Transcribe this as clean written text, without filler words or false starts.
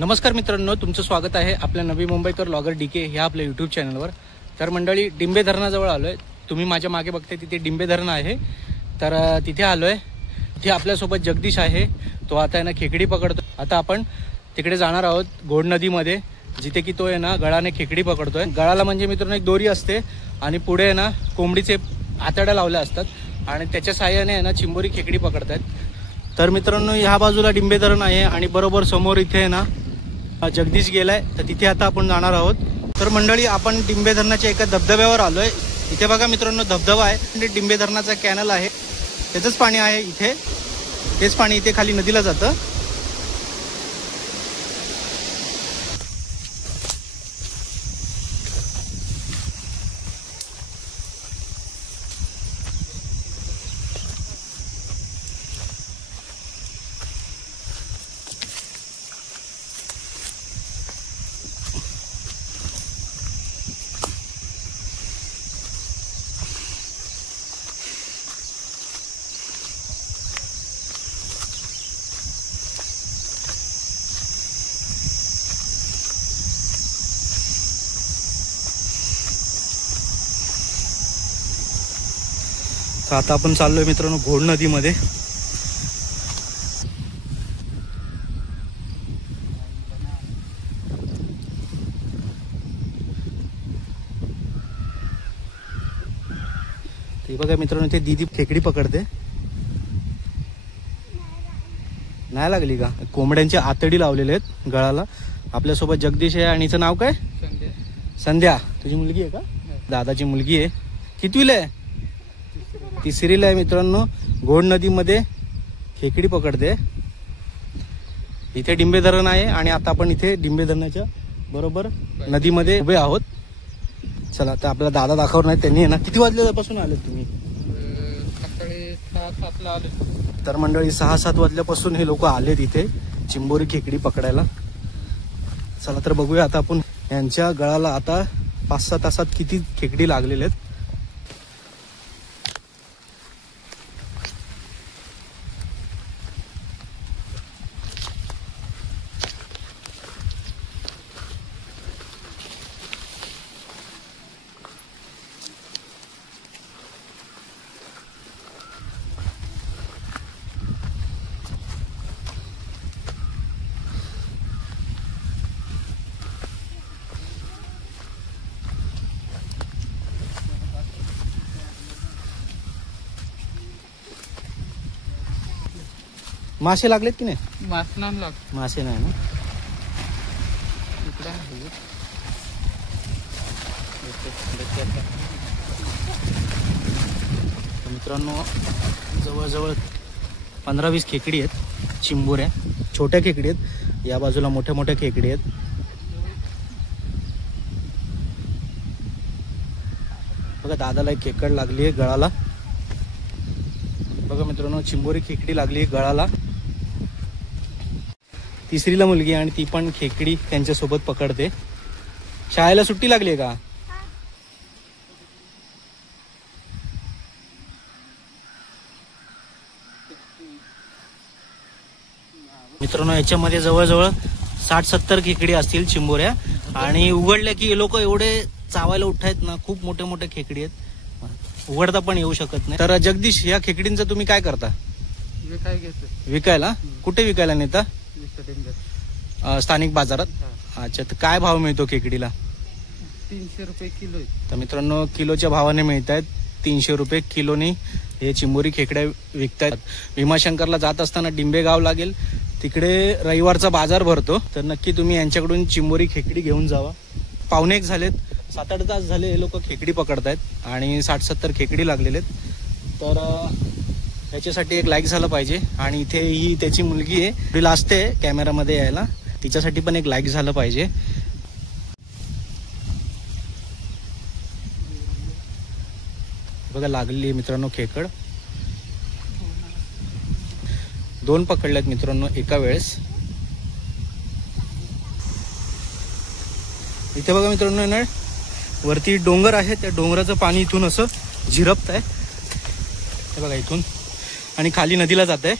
नमस्कार मित्रांनो, तुमचं स्वागत आहे आपल्या नवी मुंबईकर लॉगर डीके ह्या आपल्या यूट्यूब चॅनलवर। तर मंडळी, डिंबे धरणाजवळ आलोय। तुम्ही माझ्या मागे बघताय तिथे डिंबे धरण आहे। तर तिथे आलोय। तिथे आपल्यासोबत जगदीश आहे। तो आता आहे ना खेकडी पकडतो। आता आपण तिकडे जाणार आहोत घोड नदीमध्ये, जिथे की तो आहे ना गळाने खेकडी पकडतोय। गळाला म्हणजे मित्रांनो एक दोरी असते आणि पुढे आहे ना कोंबडीचे आतड्या लावल्या असतात आणि त्याच्या साहाय्याने आहे ना चिंबोरी खेकडी पकडतात। तर मित्रांनो, ह्या बाजूला डिंबे धरण आहे आणि बरोबर समोर इथे आहे ना जगदीश गेलाय। तर तिथे आता आपण जाणार आहोत। तर मंडळी, आपण डिंबे धरणाच्या एका धबधब्यावर आलोय। इथे बघा मित्रांनो, धबधबा आहे, डिंबे धरणाचा कॅनल आहे, त्याचंच पाणी आहे इथे। तेच पाणी इथे खाली नदीला जातं। तर आता आपण चाललोय मित्रांनो घोड नदीमध्ये। ते बघा मित्रांनो, ते दीदी खेकडी पकडते। नाही लागली का? कोंबड्यांची आतडी लावलेले आहेत गळाला। आपल्यासोबत जगदीश आहे आणि हिचं नाव काय? संध्या। तुझी मुलगी आहे का? दादाची मुलगी आहे। कितवीला आहे? तिसरीला आहे मित्रांनो। घोड नदीमध्ये खेकडी पकडते। इथे डिंबे धरण आहे आणि आता आपण इथे डिंबे धरणाच्या बरोबर नदीमध्ये उभे आहोत। चला, तर आपल्याला दादा दाखवणार नाही त्यांनी आहे ना। किती वाजल्यापासून आले तुम्ही? सकाळी 6-7 ला आले। तर मंडळी, 6-7 वाजल्यापासून हे लोक आलेत इथे चिंबोरी खेकडी पकडायला। चला तर बघूया आता आपण यांच्या गळाला आता 5-6 तासात किती खेकडी लागलेले आहेत। मासे लागलेत की नाही? मासे नाही ना। मित्रांनो, जवळजवळ 15-20 खेकडी आहेत, चिंबोऱ्या। छोट्या खेकडी आहेत, या बाजूला मोठ्या मोठ्या खेकडी आहेत। बघा, दादाला एक खेकड लागली आहे गळाला। बघा मित्रांनो, चिंबोरी खेकडी लागली आहे गळाला। तिसरीला मुलगी आणि ती पण खेकडी त्यांच्यासोबत पकडते। शाळेला सुट्टी लागली आहे का? मित्रांनो, याच्यामध्ये जवळजवळ 60-70 खेकडी असतील चिंबोऱ्या आणि उघडल्या की हे लोक एवढे चावायला उठायत ना। खूप मोठे मोठे खेकडी आहेत, उघडता पण येऊ शकत नाही। तर जगदीश, या खेकडींचं तुम्ही काय करता? विकायला? कुठे विकायला नेता? स्थानिक बाजारात। अच्छा, तर काय भाव मिळतो खेकडीला? 300 रुपये किलो। तर मित्रांनो, किलोच्या भावाने मिळत आहेत 300 रुपये किलोनी हे चिंबोरी खेकड्या विकतायत। भीमाशंकरला जात असताना डिंबे गाव लागेल, तिकडे रविवारचा बाजार भरतो। तर नक्की तुम्ही यांच्याकडून चिंबोरी खेकडी घेऊन जावा। 1:45 झालेत, 7-8 तास झाले हे लोक खेकडी पकडतायत आणि 60-70 खेकडी लागलेले आहेत। तर याच्यासाठी एक लाईक झालं पाहिजे आणि इथे ही त्याची मुलगी आहे, ती लाजते कॅमेरामध्ये यायला, तिच्यासाठी पण एक लाईक झालं पाहिजे। बघा, लागलेली आहे मित्रांनो खेकड। 2 पकडल्यात मित्रांनो एका वेळेस। इथे बघा मित्रांनो ना, वरती डोंगर आहे, त्या डोंगराचं पाणी इथून असं झिरपत आहे, हे बघा इथून, आणि खाली नदीला जात आहे।